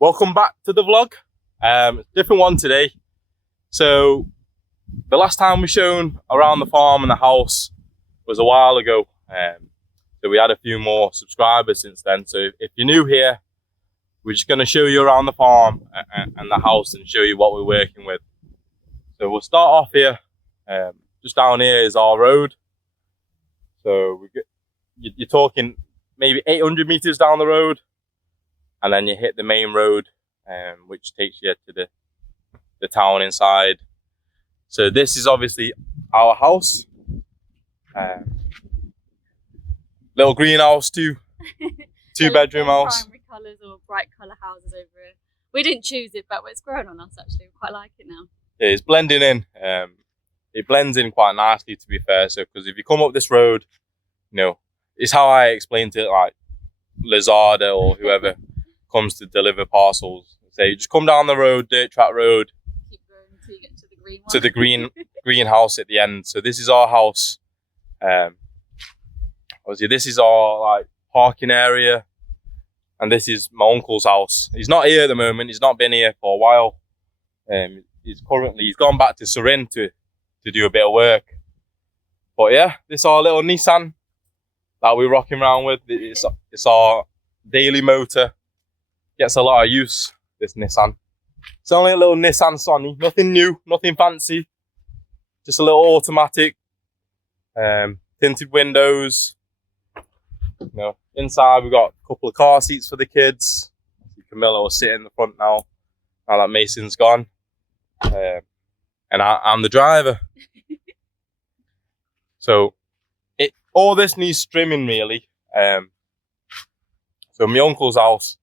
Welcome back to the vlog. Different one today. So the last time we shown around the farm and the house was a while ago. So we had a few more subscribers since then. So if you're new here, we're just going to show you around the farm and the house and show you what we're working with. So we'll start off here. Just down here is our road. So you're talking maybe 800 meters down the road. And then you hit the main road, which takes you to the town inside. So this is obviously our house. Little greenhouse, two bedroom house. Primary colours or bright colour houses over here. We didn't choose it, but it's grown on us actually. We quite like it now. Yeah, it's blending in. It blends in quite nicely, to be fair. So, because if you come up this road, you know, it's how I explained it, like Lazada or whoever comes to deliver parcels. Say, just come down the road, dirt track road. Keep going until you get to the green one. To the greenhouse at the end. So this is our house. Obviously this is our like parking area, and this is my uncle's house. He's not here at the moment. He's not been here for a while. He's gone back to Surin to do a bit of work. But yeah, this is our little Nissan that we're rocking around with. It's our daily motor. Gets a lot of use, this Nissan. It's only a little Nissan Sonny, nothing new, nothing fancy. Just a little automatic, tinted windows. You know, inside we've got a couple of car seats for the kids. Camilla will sit in the front now that Mason's gone. And I'm the driver. So all this needs trimming really. So my uncle's house,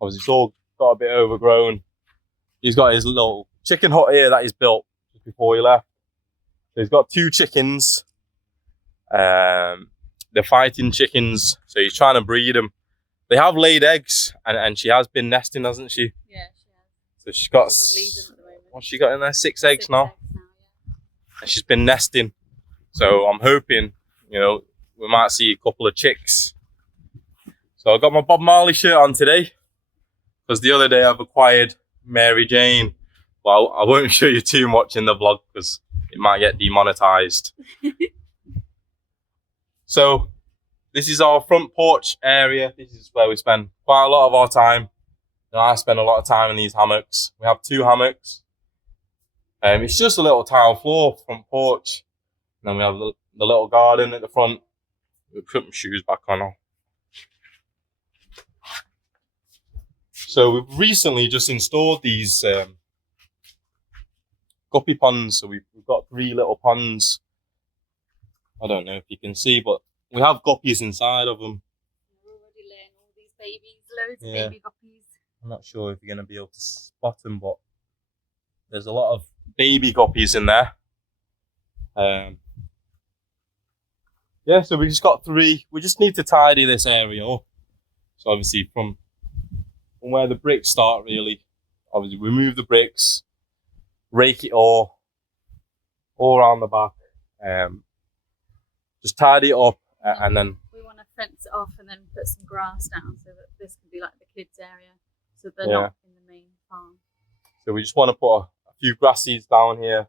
obviously it's all got a bit overgrown. He's got his little chicken hut here that he's built just before he left. So he's got 2 chickens. They're fighting chickens, so he's trying to breed them. They have laid eggs, and she has been nesting, hasn't she? Yeah, she has. So she's got, what's she got in there? 6 eggs now? Yeah. And she's been nesting. So I'm hoping, you know, we might see a couple of chicks. So I got my Bob Marley shirt on today, because the other day I've acquired Mary Jane. Well, I won't show you too much in the vlog because it might get demonetized. So this is our front porch area. This is where we spend quite a lot of our time. And I spend a lot of time in these hammocks. We have 2 hammocks. It's just a little tile floor front porch. And then we have the little garden at the front. We'll put my shoes back on now. So we've recently just installed these guppy ponds. So we've got 3 little ponds. I don't know if you can see, but we have guppies inside of them. We're already laying all these babies, loads of baby guppies. I'm not sure if you're going to be able to spot them, but there's a lot of baby guppies in there. Yeah, so we just got 3. We just need to tidy this area up. So obviously from where the bricks start, really, obviously remove the bricks, rake it all around the back, just tidy it up, and then we want to fence it off and then put some grass down so that this can be like the kids' area, so they're not in the main farm. So we just want to put a few grass seeds down here,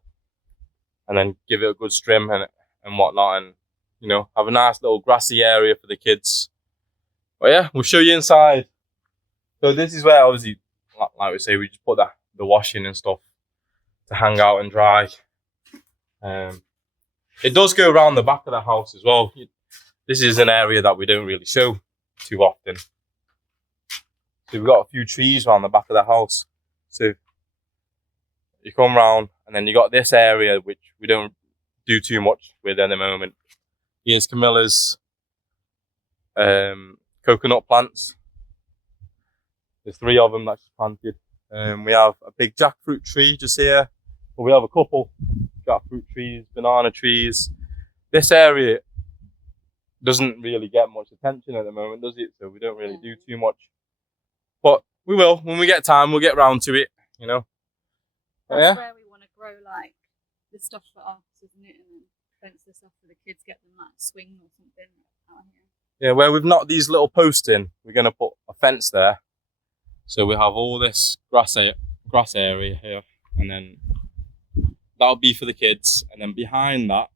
and then give it a good trim and whatnot, and you know, have a nice little grassy area for the kids. But yeah, we'll show you inside. So this is where obviously, like we say, we just put the washing and stuff to hang out and dry. It does go around the back of the house as well. This is an area that we don't really show too often. So we've got a few trees around the back of the house. So you come round and then you got this area which we don't do too much with at the moment. Here's Camilla's coconut plants. There's 3 of them that's just planted. We have a big jackfruit tree just here. But we have a couple jackfruit trees, banana trees. This area doesn't really get much attention at the moment, does it? So we don't really do too much. But we will. When we get time, we'll get round to it, you know. That's where we want to grow, like, the stuff for us, isn't it? And then fence this off for the kids, get them, like, swing or something out here. Yeah, where we've knocked these little posts in, we're going to put a fence there. So we have all this grass area here. And then that'll be for the kids. And then behind that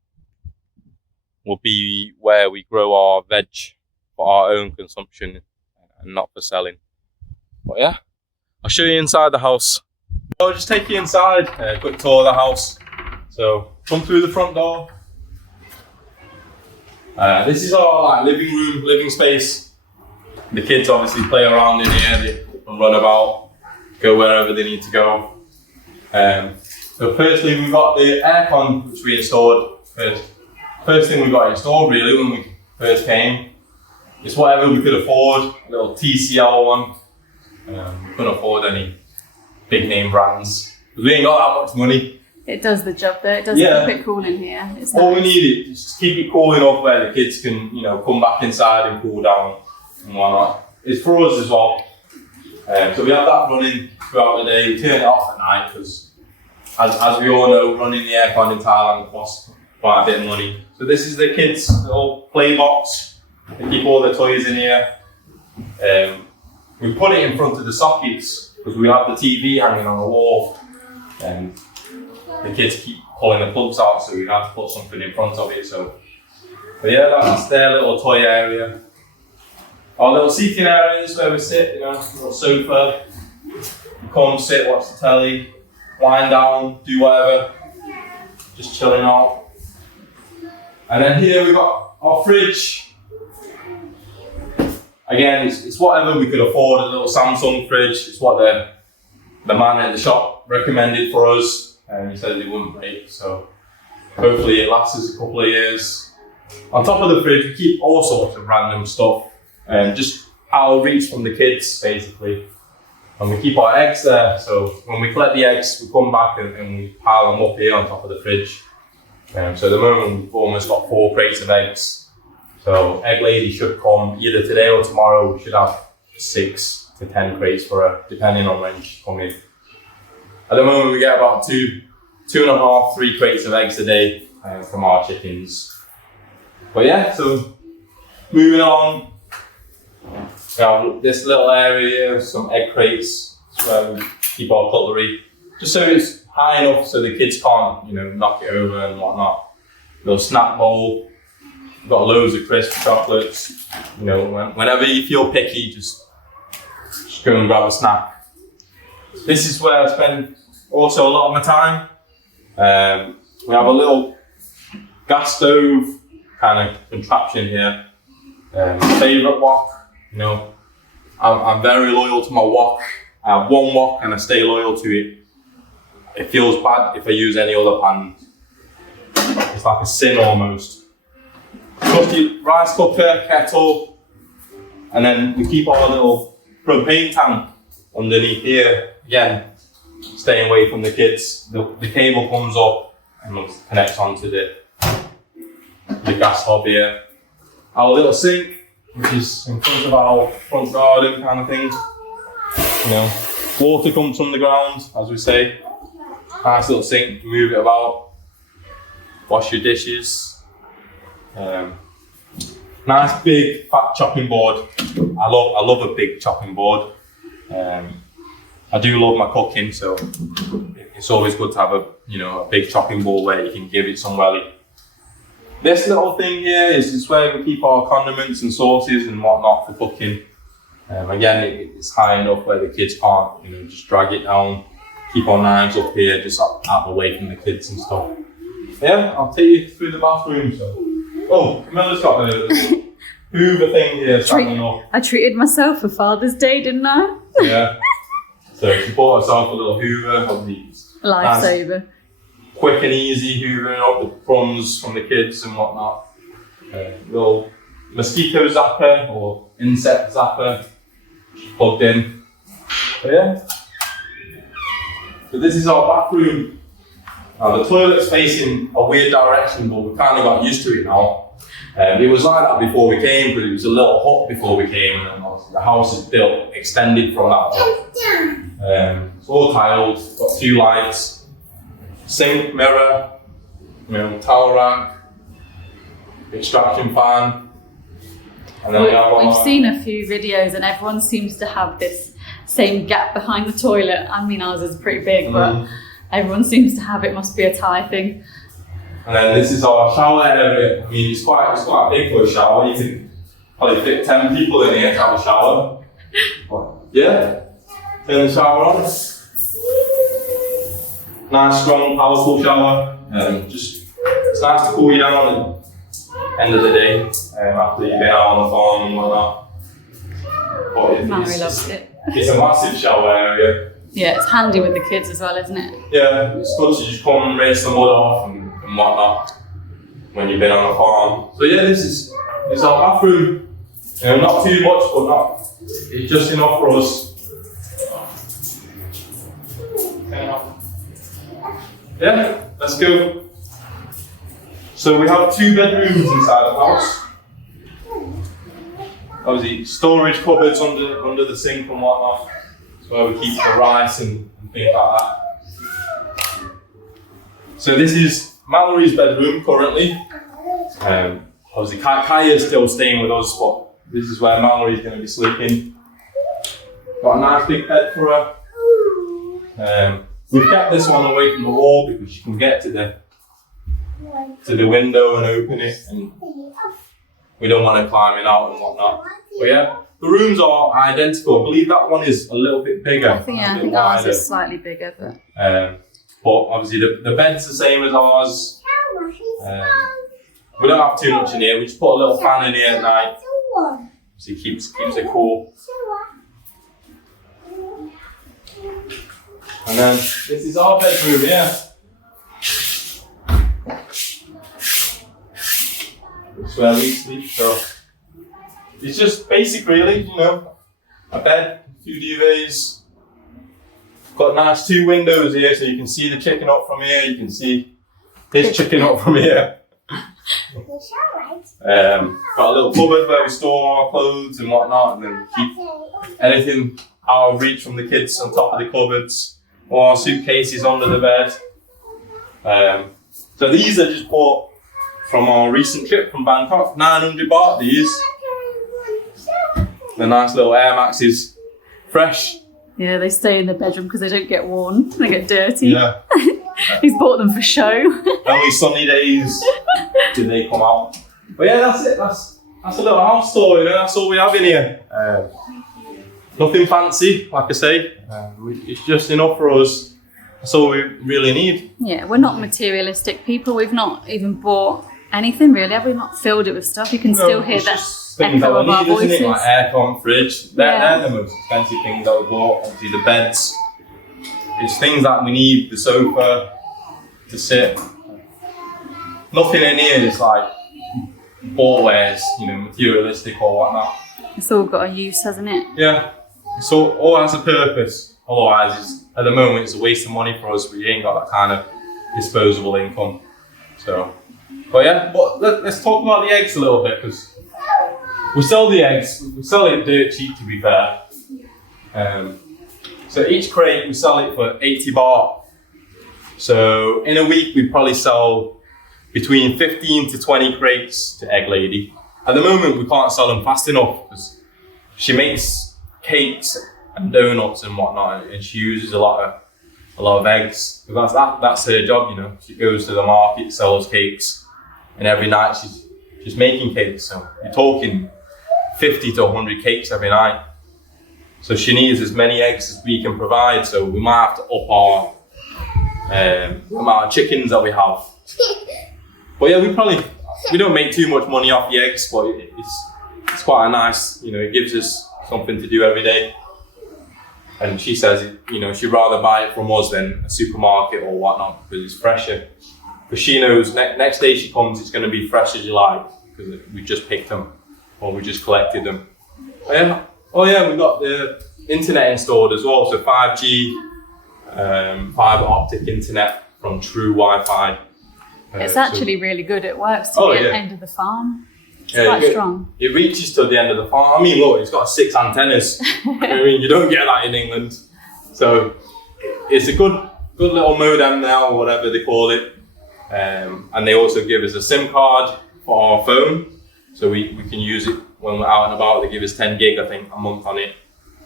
will be where we grow our veg for our own consumption and not for selling. But yeah, I'll show you inside the house. I'll just take you inside, a quick tour of the house. So come through the front door. This is our like living room, living space. The kids obviously play around in here, they can run about, go wherever they need to go. So firstly we've got the aircon which we installed. First thing we got installed really when we first came. It's whatever we could afford, a little TCL one. We couldn't afford any big name brands. We ain't got that much money. It does the job though, it does keep it cool in here. It's all nice. we need is just keep it cool enough where the kids can, you know, come back inside and cool down and whatnot. It's for us as well. So we have that running throughout the day. We turn it off at night because, as we all know, running the aircon in Thailand costs quite a bit of money. So this is the kids' little play box. They keep all their toys in here. We put it in front of the sockets because we have the TV hanging on the wall. The kids keep pulling the plugs out, so we have to put something in front of it. But yeah, that's their little toy area. Our little seating area is where we sit, you know, little sofa. You come, sit, watch the telly, wind down, do whatever. Just chilling out. And then here we've got our fridge. Again, it's whatever we could afford, a little Samsung fridge. It's what the man at the shop recommended for us. And he said it wouldn't break, so hopefully it lasts us a couple of years. On top of the fridge, we keep all sorts of random stuff, just out of reach from the kids, basically. And we keep our eggs there, so when we collect the eggs, we come back and we pile them up here on top of the fridge. So at the moment, we've almost got 4 crates of eggs. So Egg Lady should come either today or tomorrow. We should have 6 to 10 crates for her, depending on when she's coming. At the moment, we get about 2.5, 3 crates of eggs a day from our chickens. But yeah, so moving on. We have this little area here, some egg crates. That's where we keep our cutlery, just so it's high enough so the kids can't, you know, knock it over and whatnot. Little snack bowl. We've got loads of crisp chocolates. You know, whenever you feel picky, just go and grab a snack. This is where I spend also a lot of my time. We have a little gas stove kind of contraption here. Favourite wok, you know, I'm very loyal to my wok. I have one wok and I stay loyal to it. It feels bad if I use any other pan. It's like a sin almost. Trusty rice cooker, kettle, and then we keep our little propane tank underneath here. Again, staying away from the kids. The cable comes up and connects onto the gas hob here. Our little sink, which is in front of our front garden kind of thing. You know, water comes from the ground, as we say. Nice little sink, move it about, wash your dishes. Nice big fat chopping board. I love a big chopping board. I do love my cooking, so it's always good to have a big chopping board where you can give it some welly. This little thing here is where we keep our condiments and sauces and whatnot for cooking. Again, it's high enough where the kids can't, just drag it down. Keep our knives up here, just out of the way from the kids and stuff. Yeah, I'll take you through the bathroom. Oh, Camilla's got the Hoover thing here standing up. I treated myself for Father's Day, didn't I? Yeah. So she bought herself a little Hoover of these. Lifesaver. Nice, quick and easy hoovering up the crumbs from the kids and whatnot. Little mosquito zapper or insect zapper plugged in. So yeah. So this is our bathroom. Now the toilet's facing a weird direction, but we kind of got used to it now. It was like that before we came, because it was a little hut before we came, and obviously the house is built, extended from that hut. It's all tiled, got 2 lights, sink, mirror, towel rack, extraction fan. And then we've seen a few videos and everyone seems to have this same gap behind the toilet. I mean, ours is pretty big, but everyone seems to have it. Must be a Thai thing. And then this is our shower area. I mean, it's quite big for a shower. You can probably fit 10 people in here to have a shower. But yeah, turn the shower on. Nice, strong, powerful shower. It's nice to cool you down at the end of the day after you've been out on the farm and whatnot. Mary loves it. It's a massive shower area. Yeah, it's handy with the kids as well, isn't it? Yeah, it's good to just come and rinse the mud off and whatnot when you've been on the farm. So yeah, it's our bathroom. Not too much, but it's just enough for us. Yeah, let's go. So we have 2 bedrooms inside the house. Obviously, storage cupboards under the sink and whatnot. That's where we keep the rice and things like that. So this is Mallory's bedroom currently. Obviously, Kaya's still staying with us, but this is where Mallory's going to be sleeping. Got a nice big bed for her. We've kept this one away from the wall because you can get to the window and open it, and we don't want to climb it out and whatnot. But yeah, the rooms are identical. I believe that one is a little bit bigger. I think ours is slightly bigger, but obviously the bed's the same as ours. We don't have too much in here. We just put a little fan in here at night, so it keeps it cool. And then this is our bedroom, yeah. It's where we sleep, so it's just basic really, a bed, 2 duvets. Got nice 2 windows here, so you can see the chicken up from here, you can see his chicken up from here. Got a little cupboard where we store our clothes and whatnot, and then keep anything out of reach from the kids on top of the cupboards, or our suitcases under the bed. So these are just bought from our recent trip from Bangkok, 900 baht these. The nice little Air Maxes, fresh. Yeah, they stay in the bedroom because they don't get worn, they get dirty. Yeah. He's bought them for show. Only sunny days do they come out. But yeah, that's it. That's a little house tour, that's all we have in here. Nothing fancy, like I say. It's just enough for us. That's all we really need. Yeah, we're not materialistic people. We've not even bought anything really. Have we not filled it with stuff? You can still hear that echo of our voices. Isn't it? Like aircon, fridge. They're the most expensive things that we bought. Obviously the beds. It's things that we need. The sofa to sit. Nothing in here is like bought wares, materialistic or whatnot. It's all got a use, hasn't it? Yeah. So all has a purpose. Otherwise, at the moment, it's a waste of money for us. We ain't got that kind of disposable income. So, but let's talk about the eggs a little bit, because we sell the eggs. We sell it dirt cheap, to be fair. So each crate we sell it for 80 baht. So in a week we probably sell between 15 to 20 crates to Egg Lady. At the moment we can't sell them fast enough because she makes cakes and donuts and whatnot, and she uses a lot of eggs. That's her job, She goes to the market, sells cakes, and every night she's making cakes. So you're talking 50 to 100 cakes every night. So she needs as many eggs as we can provide. So we might have to up our amount of chickens that we have. But yeah, we don't make too much money off the eggs, but it's quite a nice, it gives us something to do every day. And she says, she'd rather buy it from us than a supermarket or whatnot because it's fresher. Because she knows next day she comes, it's going to be fresh as you like because we just picked them or we just collected them. Oh yeah, we got the internet installed as well, so 5G, fiber optic internet from True Wi-Fi. It's actually really good. It works to the end of the farm. It's quite strong. It reaches to the end of the farm. I mean, look, it's got 6 antennas. I mean, you don't get that in England. So it's a good little modem now, or whatever they call it. And they also give us a SIM card for our phone, so we can use it when we're out and about. They give us 10 gig, I think, a month on it,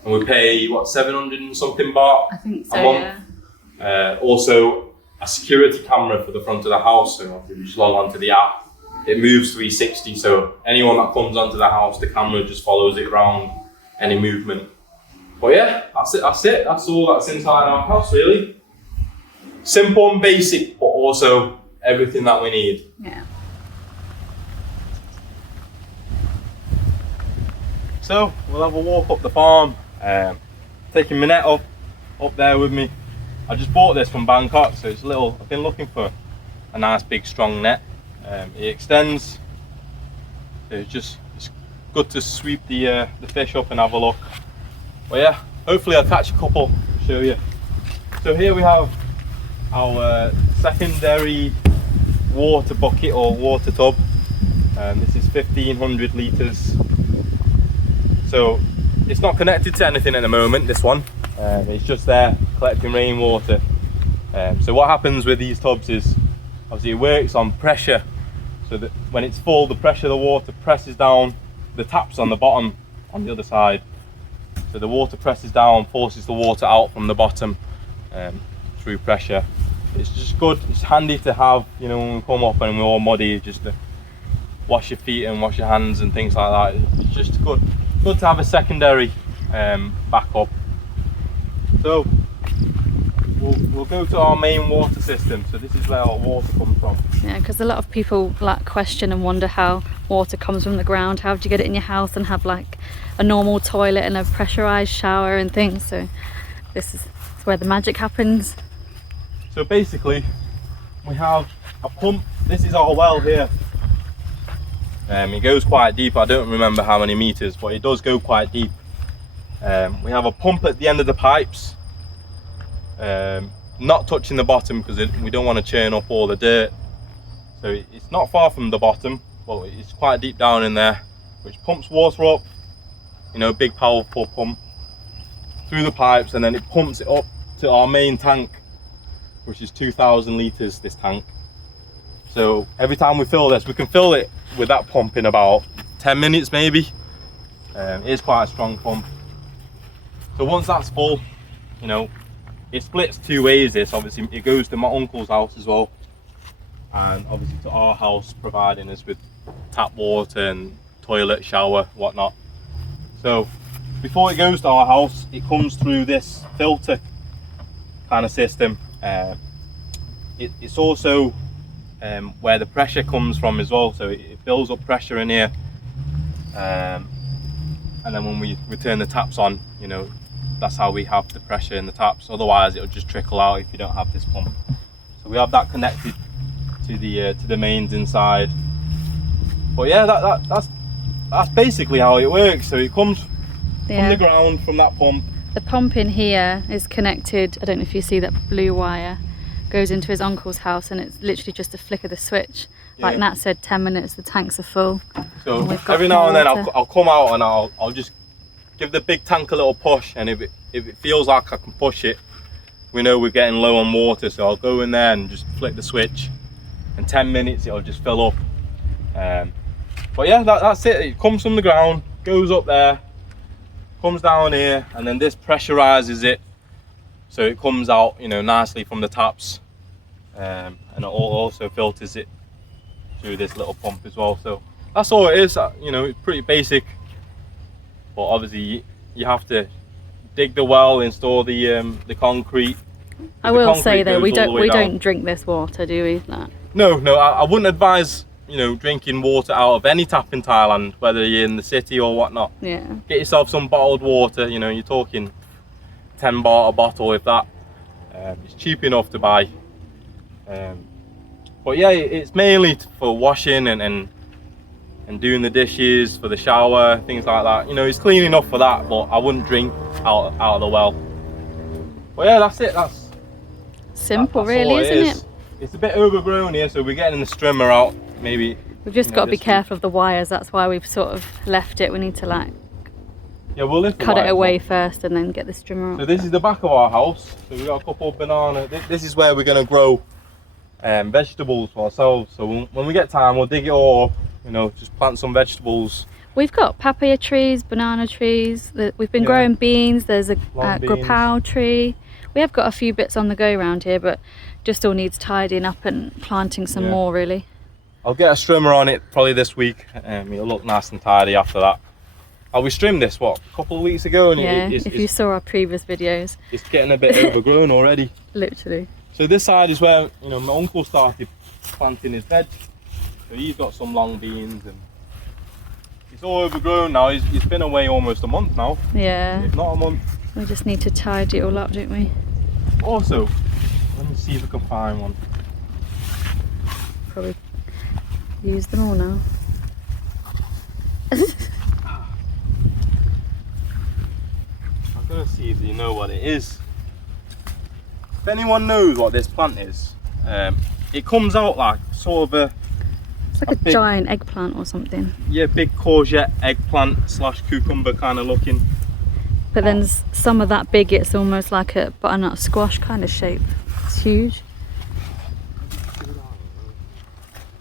and we pay 700 and something baht I think so, a month. Yeah. Also, a security camera for the front of the house, so if you just log onto the app, it moves 360. So anyone that comes onto the house, the camera just follows it around any movement. But yeah, that's it. That's all that's inside our house, really. Simple and basic, but also everything that we need. Yeah. So we'll have a walk up the farm. Taking my net up there with me. I just bought this from Bangkok, so it's a little. I've been looking for a nice big strong net. It extends. So it's good to sweep the fish up and have a look. But yeah, hopefully I'll catch a couple. Show you. So here we have our secondary water bucket or water tub. This is 1500 litres. So it's not connected to anything at the moment, this one. It's just there collecting rainwater. So what happens with these tubs is, obviously it works on pressure. So that when it's full, the pressure of the water presses down the taps on the bottom on the other side. So the water presses down, forces the water out from the bottom through pressure. It's just good, it's handy to have, you know, when we come up and we're all muddy, just to wash your feet and wash your hands and things like that. It's just good to have a secondary backup. So we'll go to our main water system. So this is where our water comes from. Yeah, because a lot of people like question and wonder how water comes from the ground. How do you get it in your house and have like a normal toilet and a pressurized shower and things? So this is where the magic happens. So basically we have a pump. This is our well here. It goes quite deep. I don't remember how many meters, but it does go quite deep. We have a pump at the end of the pipes, not touching the bottom because we don't want to churn up all the dirt. So it's not far from the bottom, but it's quite deep down in there, which pumps water up, you know, big powerful pump through the pipes, and then it pumps it up to our main tank, which is 2000 litres, this tank. So every time we fill this, we can fill it with that pump in about 10 minutes maybe. It is quite a strong pump. So once that's full, you know, it splits 2 ways. This obviously it goes to my uncle's house as well, and obviously to our house, providing us with tap water and toilet, shower, whatnot. So before it goes to our house, it comes through this filter kind of system. It's also where the pressure comes from as well, so it builds up pressure in here, and then when we turn the taps on, you know, that's how we have the pressure in the taps. Otherwise it'll just trickle out if you don't have this pump. So we have that connected to the mains inside. But yeah, that's basically how it works. So it comes from the ground, from that pump. The pump in here is connected, I don't know if you see that blue wire, goes into his uncle's house, and it's literally just a flick of the switch. Like Nat said, 10 minutes, the tanks are full. So every now and then I'll come out and I'll just give the big tank a little push, and if it feels like I can push it, we know we're getting low on water, so I'll go in there and just flick the switch, and 10 minutes it'll just fill up. But yeah, that's it. It comes from the ground, goes up there, comes down here, and then this pressurizes it, so it comes out, you know, nicely from the taps, and it also filters it through this little pump as well. So that's all it is. You know, it's pretty basic, but obviously you have to dig the well, install the concrete. I will say though, we don't drink this water, do we? No, I wouldn't advise, you know, drinking water out of any tap in Thailand, whether you're in the city or whatnot. Yeah. Get yourself some bottled water. You know, you're talking 10 baht a bottle, if that. It's cheap enough to buy. But yeah, it's mainly for washing and doing the dishes, for the shower, things like that. You know, it's clean enough for that, but I wouldn't drink out of the well. But yeah, that's it. That's simple, that's really, all isn't is. it? It's a bit overgrown here, so we're getting the strimmer out. Maybe We've just got to be this careful of the wires. That's why we've sort of left it. We need to like yeah, we'll lift the cut it wires away up. first and then get the strimmer So up. this is the back of our house. So we've got a couple of banana. This is where we're going to grow vegetables for ourselves. So when we get time, we'll dig it all up. You know, just plant some vegetables. We've got papaya trees, banana trees. We've been Yeah. growing beans. There's a Long beans. grapau tree. We have got a few bits on the go around here, but just all needs tidying up and planting some Yeah. more, really. I'll get a strimmer on it probably this week. It'll look nice and tidy after that. We trimmed this a couple of weeks ago, and Yeah, if you saw our previous videos. It's getting a bit overgrown already. Literally. So this side is where my uncle started planting his veg. So he's got some long beans, and it's all overgrown now. He's been away almost a month now. Yeah. If not a month. We just need to tidy it all up, don't we? Also, let me see if I can find one. Probably use them all now. I'm gonna see if you know what it is. If anyone knows what this plant is, it comes out like sort of It's like a big, giant eggplant or something. yeah, big courgette eggplant / cucumber kind of looking. But then some of that big, it's almost like a butternut squash kind of shape. It's huge.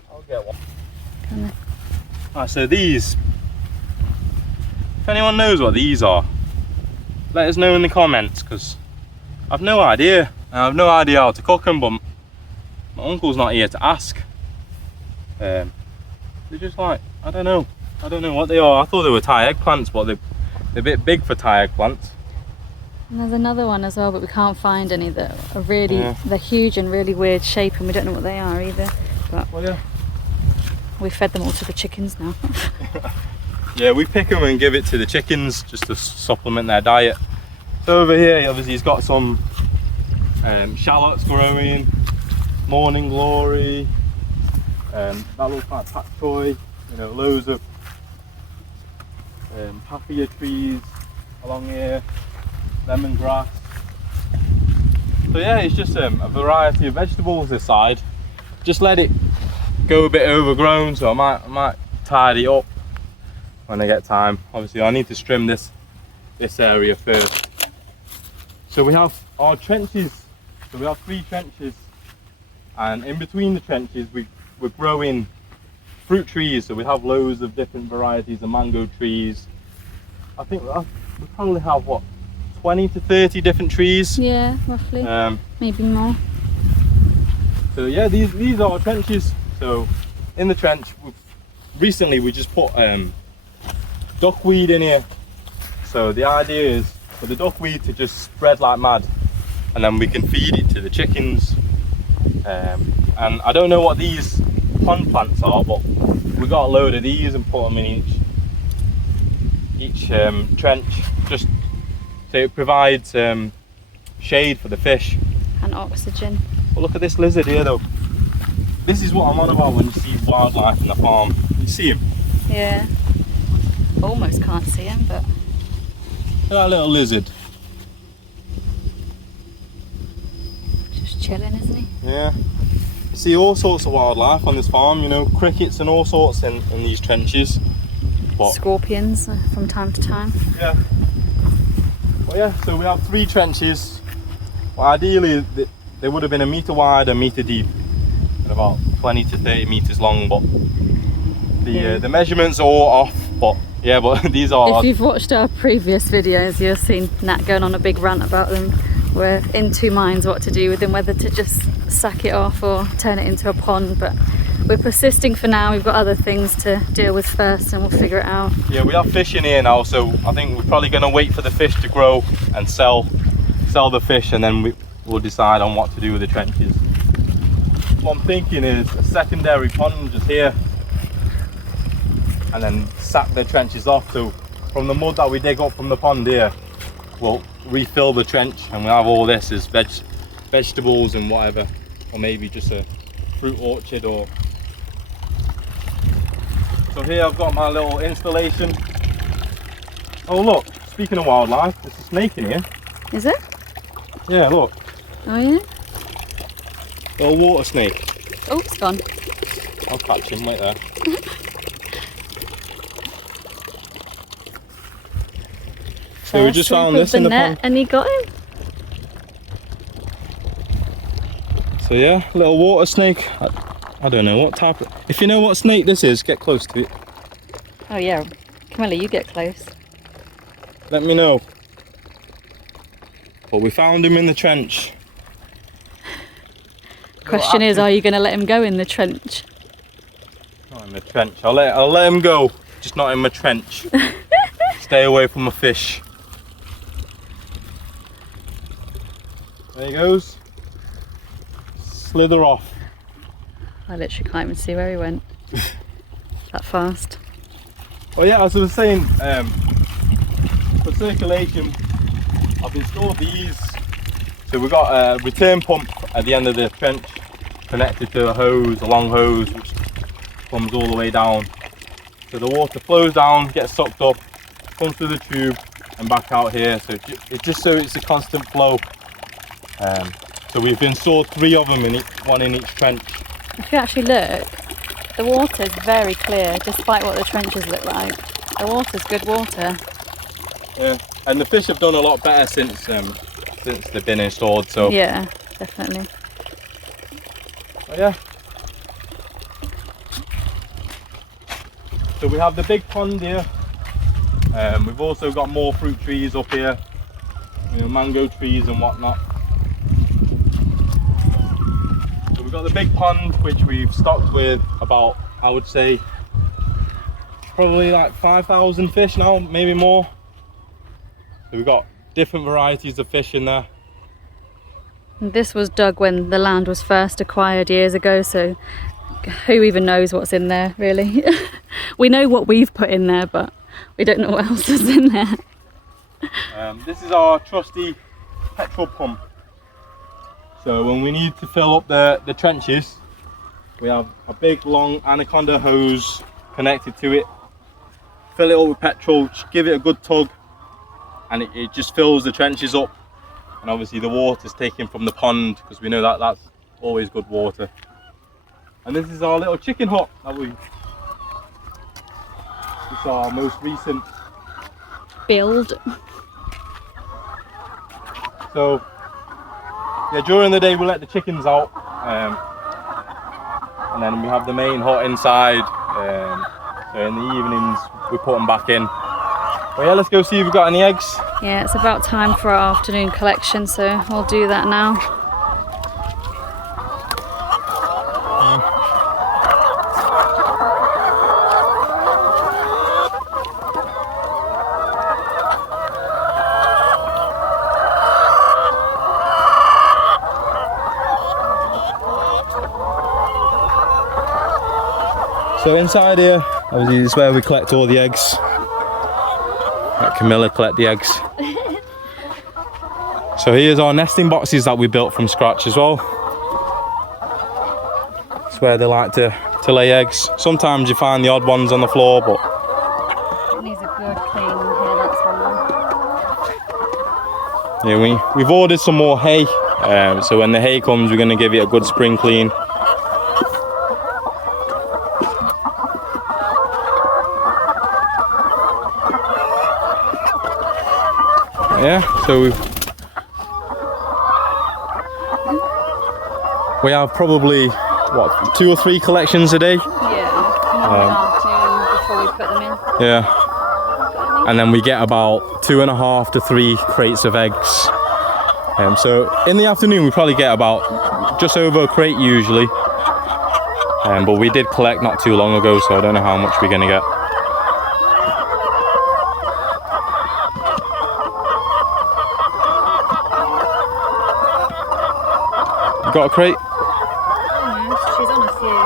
I'll get one. Kinda. Right, so these, if anyone knows what these are, let us know in the comments, because I've no idea. I have no idea how to cook them, but my uncle's not here to ask. They're just like, I don't know what they are. I thought they were Thai eggplants, but they're a bit big for Thai eggplants. And there's another one as well, but we can't find any that are really, Yeah. they're huge and really weird shape, and we don't know what they are either. But Well, yeah. we fed them all to the chickens now. Yeah, we pick them and give it to the chickens just to supplement their diet. So over here, obviously, he's got some shallots growing, morning glory, that looks like pak choy, loads of papaya trees along here, lemongrass. So yeah, it's just a variety of vegetables this side. Just let it go a bit overgrown, so I might tidy it up when I get time. Obviously I need to trim this area first. So we have our trenches, so we have 3 trenches, and in between the trenches we're growing fruit trees. So we have loads of different varieties of mango trees. I think we probably have 20 to 30 different trees. Yeah, roughly. Maybe more. So yeah, these are our trenches. So in the trench, recently we just put duckweed in here. So the idea is for the duckweed to just spread like mad, and then we can feed it to the chickens. And I don't know what these pond plants are, but we got a load of these and put them in each trench, just so it provides shade for the fish And oxygen. But look at this lizard here though. This is what I'm on about when you see wildlife in the farm. You see him? Yeah. Almost can't see him, but Look at that little lizard. just chilling, isn't he? Yeah. You see all sorts of wildlife on this farm, crickets and all sorts in these trenches. But, Scorpions from time to time. yeah. Well, yeah, so we have 3 trenches. Well, ideally, they would have been 1 metre wide, 1 metre deep, and about 20 to 30 metres long, but the measurements are all off. But yeah, but these are. If you've watched our previous videos, you've seen Nat going on a big rant about them. We're in 2 minds what to do with them, whether to just sack it off or turn it into a pond, but we're persisting for now. We've got other things to deal with first and we'll figure it out. Yeah, we have fish in here now, so I think we're probably going to wait for the fish to grow and sell the fish, and then we'll decide on what to do with the trenches. What I'm thinking is a secondary pond just here, and then sack the trenches off. So from the mud that we dig up from the pond here, we'll refill the trench and we'll have all this as vegetables and whatever, or maybe just a fruit orchard. Or so here I've got my little installation. Oh look, speaking of wildlife, there's a snake in here. Is it? Yeah, look. Oh yeah? Little water snake. Oh, it's gone. I'll catch him right there. So we just found this in the pond. And he got him? So yeah, little water snake. I don't know what type of... If you know what snake this is, get close to it. Oh yeah. Camilla, you get close. Let me know. But we found him in the trench. Question is, are you going to let him go in the trench? Not in the trench. I'll let him go, just not in my trench. Stay away from the fish. There he goes. Slither off. I literally can't even see where he went. That fast. Oh yeah, as I was saying, for circulation, I've installed these. So we've got a return pump at the end of the trench, connected to a hose, a long hose, which comes all the way down. So the water flows down, gets sucked up, comes through the tube and back out here. So it's just so it's a constant flow. So we've installed 3 of them, one in each trench. If you actually look, the water is very clear, despite what the trenches look like. The water's good water. Yeah, and the fish have done a lot better since they've been installed. So yeah, definitely. Oh, yeah. So we have the big pond here. We've also got more fruit trees up here, mango trees and whatnot. So we've got the big pond, which we've stocked with about, I would say, probably like 5,000 fish now, maybe more. So we've got different varieties of fish in there. This was dug when the land was first acquired years ago, so who even knows what's in there, really? We know what we've put in there, but we don't know what else is in there. This is our trusty petrol pump. So when we need to fill up the trenches, we have a big long anaconda hose connected to it. Fill it up with petrol, give it a good tug, and it just fills the trenches up. And obviously the water's taken from the pond, because we know that that's always good water. And this is our little chicken hut that it's our most recent build. So yeah, during the day we let the chickens out, and then we have the main hut inside. So in the evenings we put them back in. But yeah, let's go see if we've got any eggs. Yeah, it's about time for our afternoon collection, so we'll do that now. So inside here, obviously this is where we collect all the eggs. Let Camilla collect the eggs. So here's our nesting boxes that we built from scratch as well. It's where they like to lay eggs. Sometimes you find the odd ones on the floor, but It needs a good clean here, that's why. yeah, we've ordered some more hay. So when the hay comes, we're going to give it a good spring clean. Yeah, so we have probably what, 2 or 3 collections a day. Yeah, before we put them in. Yeah, and then we get about 2.5 to 3 crates of eggs. So in the afternoon we probably get about just over a crate usually. But we did collect not too long ago, so I don't know how much we're gonna get. You got a crate? Yes, she's on a few.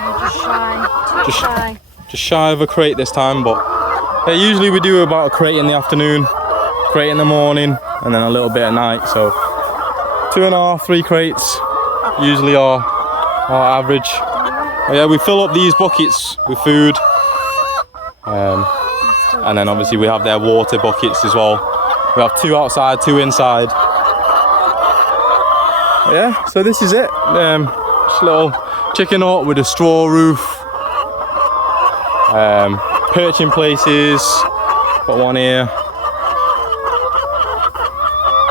No, just shy. Too shy. Just shy of a crate this time, but yeah, usually we do about a crate in the afternoon, crate in the morning, and then a little bit at night. So 2.5, 3 crates usually our our average. Yeah, we fill up these buckets with food. And then obviously we have their water buckets as well. We have 2 outside, 2 inside. Yeah, so this is it. Just a little chicken hut with a straw roof. Perching places. Got one here.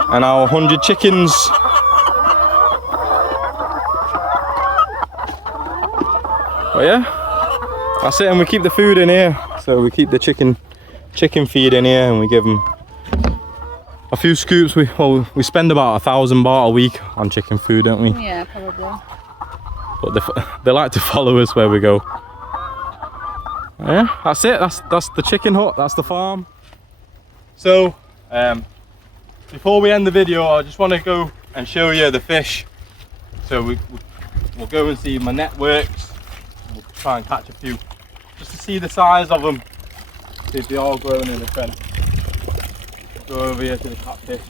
And our 100 chickens. But yeah, that's it, and we keep the food in here. So we keep the chicken feed in here, and we give them a few scoops. We spend about 1,000 baht a week on chicken food, don't we? Yeah, probably. But they like to follow us where we go. Yeah, that's it. That's the chicken hut. That's the farm. So before we end the video, I just want to go and show you the fish. So we'll go and see if my net works. We'll try and catch a few, just to see the size of them. See if they are growing in the trench. Go over here to the catfish.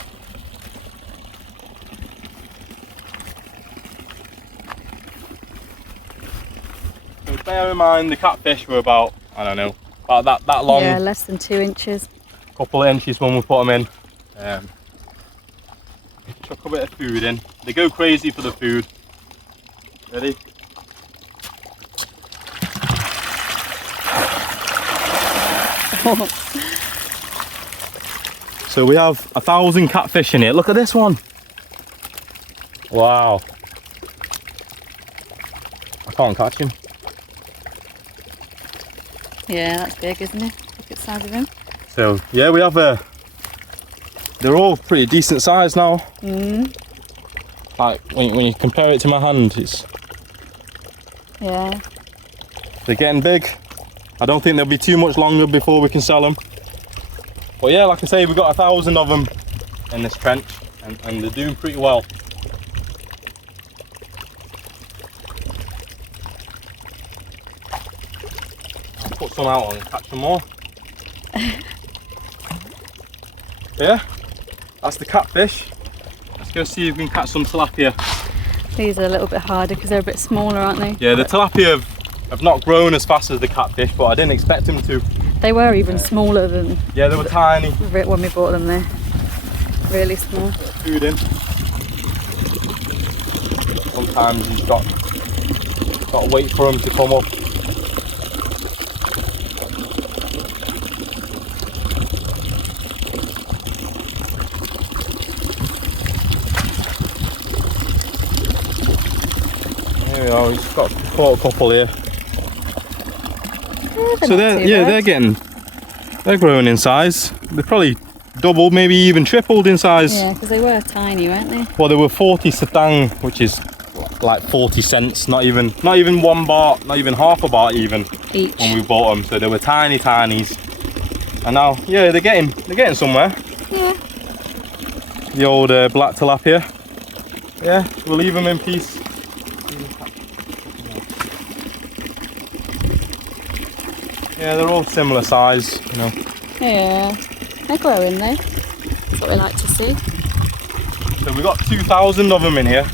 So bear in mind the catfish were about, I don't know, about that long. Yeah, less than 2 inches. Couple of inches when we put them in. Chuck a bit of food in. They go crazy for the food. Ready? So we have 1,000 catfish in here. Look at this one. Wow. I can't catch him. Yeah, that's big, isn't it? Look at the size of him. So yeah, we have they're all pretty decent size now. Like when you compare it to my hand, Yeah. They're getting big. I don't think they'll be too much longer before we can sell them. But yeah, like I say, we've got 1,000 of them in this trench, and they're doing pretty well. I'll put some out and catch some more. Yeah, that's the catfish. Let's go see if we can catch some tilapia. These are a little bit harder because they're a bit smaller, aren't they? Yeah, the tilapia have not grown as fast as the catfish, but I didn't expect them to. They were even smaller than... Yeah, they were tiny. When we bought them, they're really small. Food in. Sometimes you've got to wait for them to come up. There we are, we've just caught a couple here. So they're growing in size. They're probably doubled, maybe even tripled in size. Yeah, because they were tiny, weren't they? Well, they were 40 satang, which is like 40 cents, not even 1 baht, not even half a baht even Each. when we bought them. So they were tinies, and now yeah, they're getting somewhere. Yeah. The old black tilapia. Yeah, we'll leave them in peace. Yeah, they're all similar size, you know. Yeah, they're growing though. That's what we like to see. So we've got 2,000 of them in here.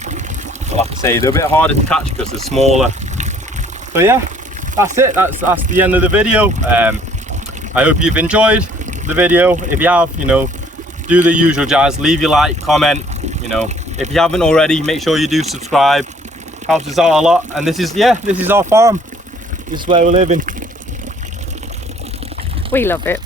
But like I say, they're a bit harder to catch because they're smaller. So yeah, that's it. That's the end of the video. I hope you've enjoyed the video. If you have, you know, do the usual jazz. Leave your like, comment. You know, if you haven't already, make sure you do subscribe. Helps us out a lot. And this is our farm. This is where we're living. We love it.